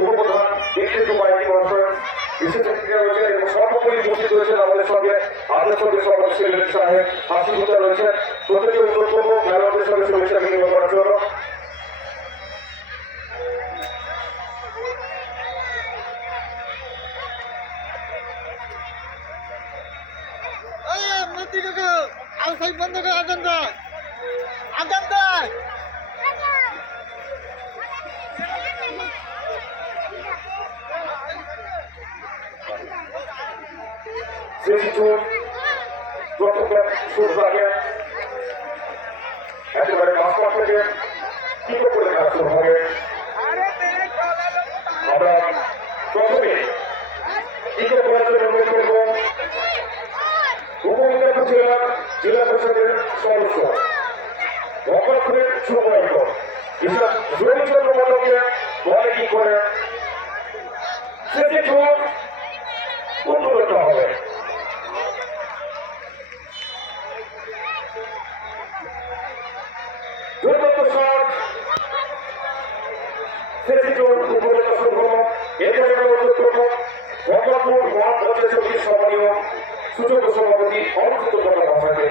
উপপ্রধান ব্যক্তিত্ব কয়েকটি মহাশয় বিশেষ অতিথিরা রয়েছেন এবং সর্বোপরি উপস্থিত রয়েছেন আমাদের সঙ্গে আদেশ সভাপতি সেক্রেটারি সাহেব হাসিমুদ্দা রয়েছেন। প্রত্যেকে অনুরোধ করবো খেলোয়াড়দের সঙ্গে শুভেচ্ছা বিনিময় করার জন্য। বন্ধ করে আজান দেয় আজান দেয় একেবারে মাঝমাঠ থেকে কি করে কাজ শুরু হবে। আমরা প্রথমে টিকে করার জন্য অনুরোধ করব উপজেলা জেলা পরিষদের সদস্য ভগবানের সুবাহিত জয়চন্দ্র মন্ডলকে বলে কি করে সেটি উত্তর করতে হবে। সুযোগ্য সভাপতি অনুষ্ঠিত করার ভাষাকে